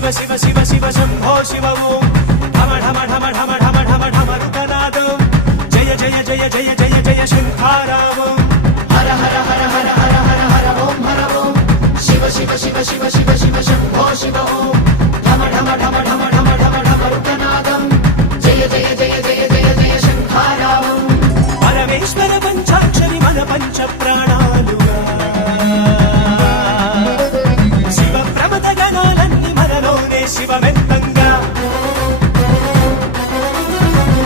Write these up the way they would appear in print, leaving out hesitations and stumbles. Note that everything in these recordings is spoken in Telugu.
శివ శివ శివ శంభో శివ ఓం ఢమ ఢమ ఢమ ఢమ ఢమ ఢమ ఢమరుకనాదం జయ జయ జయ జయ జయ జయ శంఖారావం హర హర హర హర హర హర హర ఓం హర ఓం శివ శివ శివ శివ శివ శివ శంభో శివ ఓం ఢమ ఢమ ఢమ ఢమ ఢమ ఢమ ఢమరుకనాదం జయ జయ జయ జయ జయ జయ శంఖారావం పరమేశ్వర పంచాక్షరి మన పంచ ప్రాణాలుగా శివ ప్రమద గణాలన్నీ మనలోనే శివమెంతంగా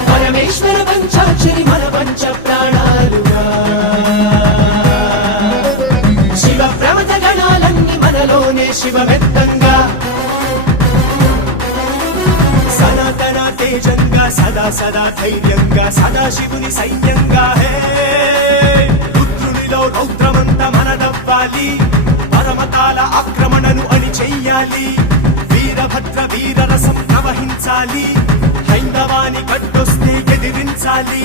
పరమేశ్వర పంచాక్షరి మన పంచ ప్రాణాలుగా శివ ప్రమద గణాలన్నీ మనలోనే శివమెంతంగా సనాతన తేజంగా సదా సదా ధైర్యంగా సదా శివుని సైన్యంగా హే రుద్రునిలో రౌద్రమంత మనదవ్వాలి పరమకాల ఆక్రమణను అని చెయ్యాలి వీరభద్ర వీరరసం ప్రవహించాలి హైందవాని గడ్డొస్తే ఎదిరించాలి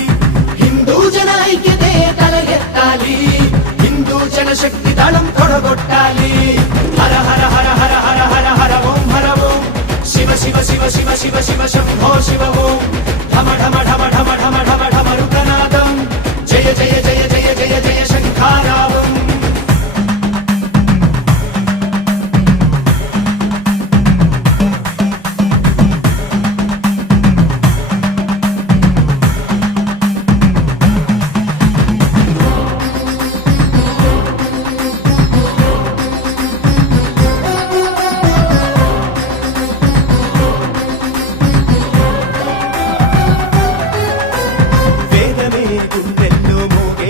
హిందూ జన ఐక్యతే తల ఎత్తాలి హిందూ జన శక్తి దళం తొడగొట్టాలి హర హర హర హర హర హర హర ఓం హర ఓం శివ శివ శివ శివ శివ శివ శంభో శివ ఓం ఢమ ఢమ ఢమ ఢమ ఢమ ఢమ ఢమరుకనాదం జయ జయ జయ జయ జయ జయ శంఖారావం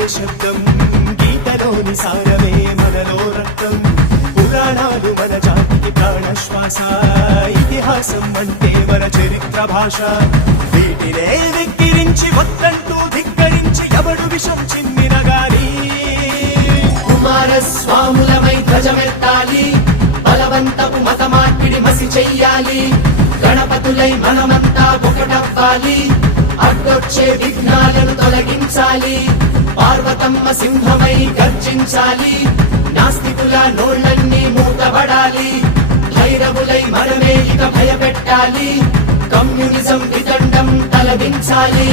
శబ్దం గీతలోని సారమే మనలో రక్తం పురాణాలు మన జాతికి ప్రాణశ్వాస ఇతిహాసం అంటే మన చరిత్ర భాష వీటినే వెక్కిరించి వద్దంటూ ధిక్కరించి ఎవడు విషం చిమ్మిన గాని కుమారస్వాములమై ధ్వజమెత్తాలి బలవంతపు మత మార్పిడి మసి చెయ్యాలి గణపతులై మనమంతా ఒకటవ్వాలి అడ్డొచ్చే విఘ్నాలను తొలగించాలి పార్వతమ్మ సింహమై గర్జించాలి నాస్తికుల నోళ్లన్నీ మూతబడాలి భైరవులై మనమే ఇక భయపెట్టాలి కమ్యూనిజం విదండం తలదించాలి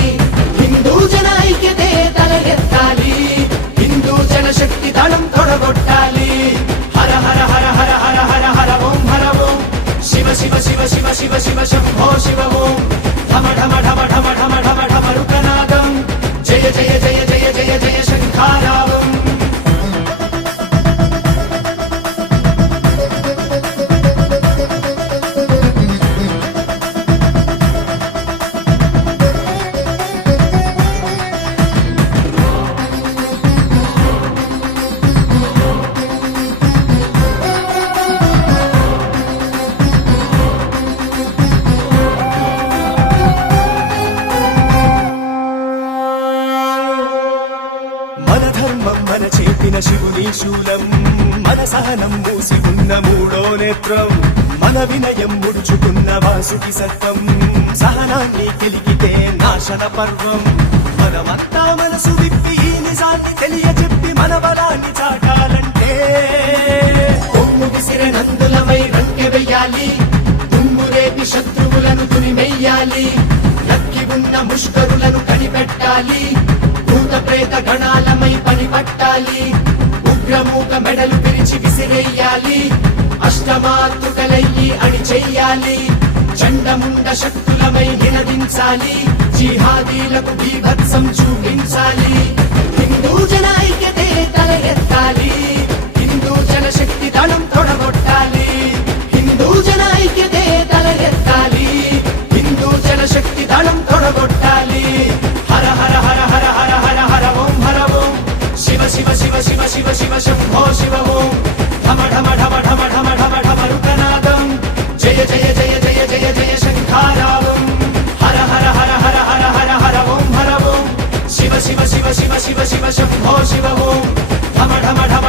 హిందూ జన ఐక్యతే తల ఎత్తాలి హిందూ జన శక్తి దళం తొడగొట్టాలి హర హర హర హర హర హర హర ఓం హర ఓం శివ శివ శివ శివ శివ శివ శంభో శివ ఓం ఢమ ఢమ ఢమ ఢమ ఢమ ఢమ ఢమరుకనాదం జయ జయ జయ జయ జయ జయ శంఖారావం మన చేతిన శివుని శూలం మన సహనం మూసి ఉన్న మూడో నేత్రం మన వినయం ముడుచుకున్న వాసుకి సత్వం సహనాన్ని కలిగితే నాశన పర్వం మనమంతా మనసు విప్పి ఈ నిజాన్ని తెలియజెప్పి మన బలాన్ని చాటాలంటే కొమ్ము విసిరనందులమై రంకె వెయ్యాలి దుమ్ము రేపి శత్రువులను తునిమెయ్యాలి నక్కి ఉన్న ముష్కరులను కనిపెట్టాలి భూత ప్రేత గణాలమై పని పట్టాలి ఉగ్రమూక మెడలు పిలిచి విసిరేయాలి అష్టమాతృకలయ్యి అని చెయ్యాలి చండముండ శక్తులమై నినదించాలి జిహాదీలకు బీభత్సం చూపించాలి హిందూ జన ఐక్యతే తల ఎత్తాలి హిందూ జన శక్తి దళం తొడగొట్టాలి హిందూ జన ఐక్యతే తల ఎత్తాలి హిందూ జన శక్తి దళం తొడగొట్టాలి హర హర హర హర హర హర హర ఓం హర ఓం శివ శివ శివ శివ శివ శివ శంభో శివ ఓం ఢమ ఢమ ఢమ ఢమ ఢమ ఢమ ఢమరుకనాదం జయ జయ జయ జయ జయ జయ శంఖారావం హర హర హర హర హర హర హర ఓం హర ఓం శివ శివ శివ శివ శివ శివ శంభో శివ ఓం ఢమ ఢమ ఢమ